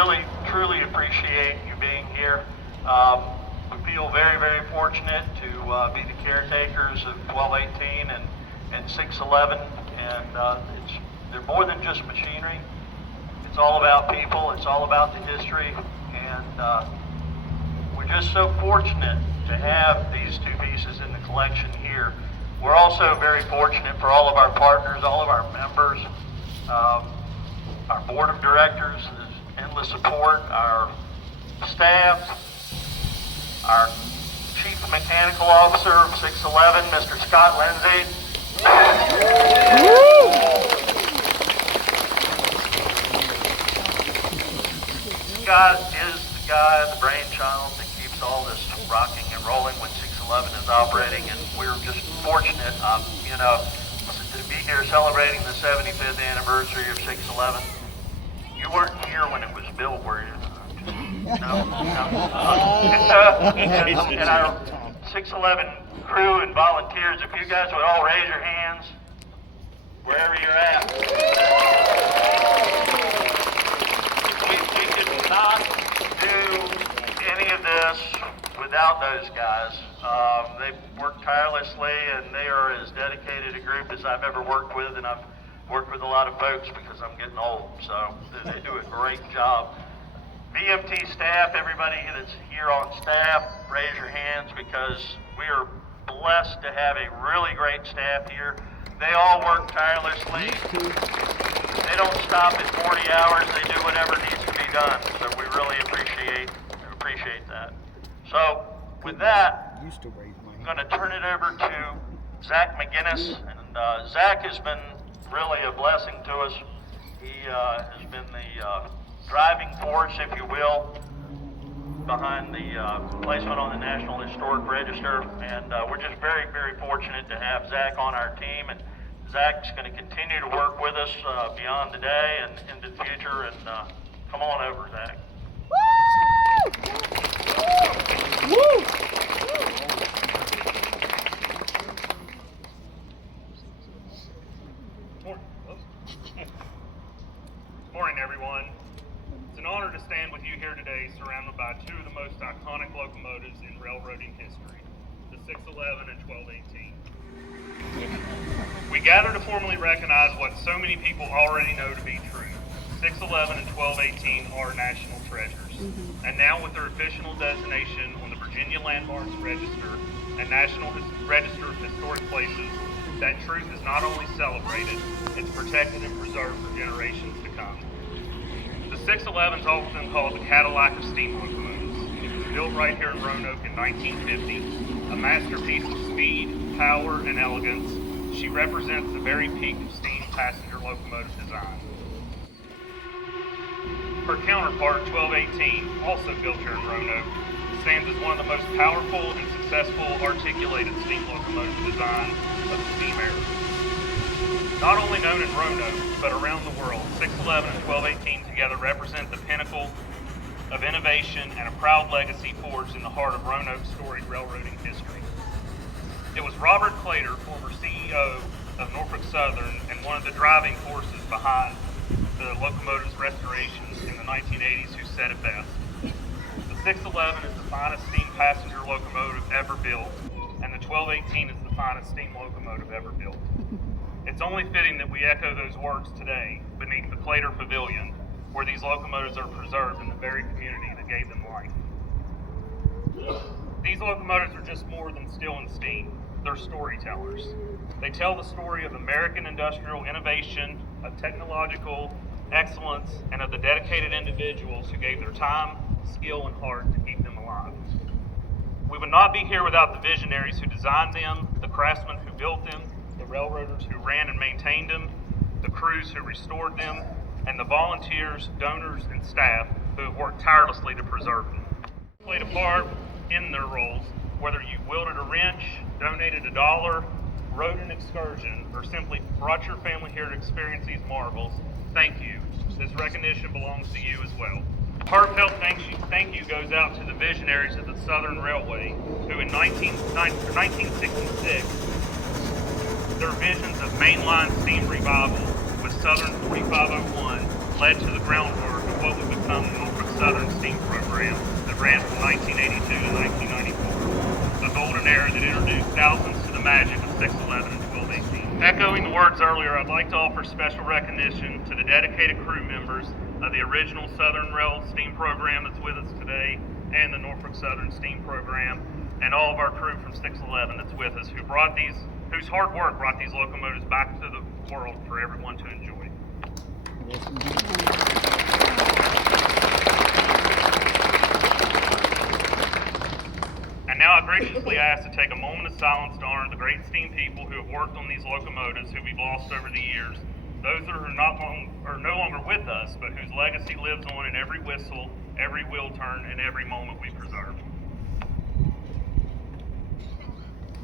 really, truly appreciate you being here. We feel very, very fortunate to be the caretakers of 1218 and 611, and they're more than just machinery. It's all about people, it's all about the history, and we're just so fortunate to have these two pieces in the collection here. We're also very fortunate for all of our partners, all of our members, our board of directors, endless support, our staff, our chief mechanical officer of 611, Mr. Scott Lindsay. Scott is the guy, the brainchild that keeps all this rocking and rolling when 611 is operating, and we're just fortunate, to be here celebrating the 75th anniversary of 611. You weren't here when it was built, were you? No. And our 611 crew and volunteers, if you guys would all raise your hands wherever you're at. We could not do any of this without those guys. They've worked tirelessly, and they are as dedicated a group as I've ever worked with, and I've worked with a lot of folks because I'm getting old, so they do a great job. VMT staff, everybody that's here on staff, raise your hands, because we are blessed to have a really great staff here. They all work tirelessly. They don't stop at 40 hours. They do whatever needs to be done, so we really appreciate that. So with that, I'm going to turn it over to Zach McGinnis, and Zach has been really a blessing to us. He has been the driving force, if you will, behind the placement on the National Historic Register, and we're just very, very fortunate to have Zach on our team, and Zach's going to continue to work with us beyond today and into the future, and come on over, Zach. Woo! Woo! Morning, everyone. It's an honor to stand with you here today, surrounded by two of the most iconic locomotives in railroading history, the 611 and 1218. We gather to formally recognize what so many people already know to be true. 611 and 1218 are national treasures, and now with their official designation on the Virginia Landmarks Register and National Register of Historic Places, that truth is not only celebrated, it's protected and preserved for generations to come. The 611 is often called the Cadillac of steam locomotives. It was built right here in Roanoke in 1950, a masterpiece of speed, power, and elegance. She represents the very peak of steam passenger locomotive design. Her counterpart, 1218, also built here in Roanoke, stands as one of the most powerful and successful articulated steam locomotive designs of the steam era. Not only known in Roanoke, but around the world, 611 and 1218 together represent the pinnacle of innovation and a proud legacy forged in the heart of Roanoke's storied railroading history. It was Robert Claytor, former CEO of Norfolk Southern and one of the driving forces behind the locomotive's restorations in the 1980s, who said it best. The 611 is the finest steam passenger locomotive ever built, and the 1218 is the finest steam locomotive ever built. It's only fitting that we echo those words today beneath the Claytor Pavilion, where these locomotives are preserved in the very community that gave them life. These locomotives are just more than steel and steam. They're storytellers. They tell the story of American industrial innovation, of technological excellence, and of the dedicated individuals who gave their time, skill, and heart to keep them alive. We would not be here without the visionaries who designed them, the craftsmen who built them, the railroaders who ran and maintained them, the crews who restored them, and the volunteers, donors, and staff who have worked tirelessly to preserve them. Played a part in their roles, whether you wielded a wrench, donated $1, rode an excursion, or simply brought your family here to experience these marvels. Thank you. This recognition belongs to you as well. Heartfelt thank you goes out to the visionaries of the Southern Railway, who in 1966, their visions of mainline steam revival with Southern 4501 led to the groundwork of what would become Norfolk Southern steam program that ran from 1982 to 1994. A golden era that introduced thousands to the magic of 611 and 1218. Echoing the words earlier, I'd like to offer special recognition to the dedicated crew members of the original Southern Rail steam program that's with us today, and the Norfolk Southern steam program, and all of our crew from 611 that's with us, whose hard work brought these locomotives back to the world for everyone to enjoy. And now I graciously ask to take a moment of silence to honor the great steam people who have worked on these locomotives who we've lost over the years, those that are no longer with us, but whose legacy lives on in every whistle, every wheel turn, and every moment we preserve.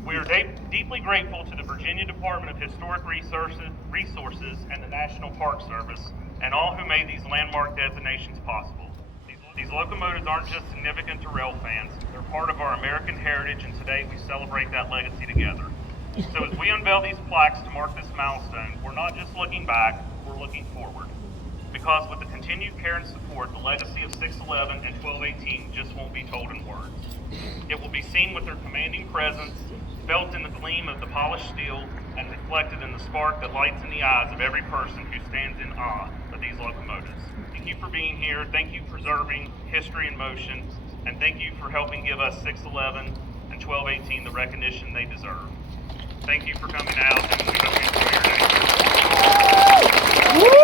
We are deeply grateful to the Virginia Department of Historic Resources and the National Park Service, and all who made these landmark designations possible. These locomotives aren't just significant to rail fans, they're part of our American heritage, and today we celebrate that legacy together. So as we unveil these plaques to mark this milestone, we're not just looking back, we're looking forward. Because with the continued care and support, the legacy of 611 and 1218 just won't be told in words. It will be seen with their commanding presence, felt in the gleam of the polished steel, and reflected in the spark that lights in the eyes of every person who stands in awe of these locomotives. Thank you for being here, thank you for preserving history in motion, and thank you for helping give us 611 and 1218 the recognition they deserve. Thank you for coming out, and we hope you enjoy your day.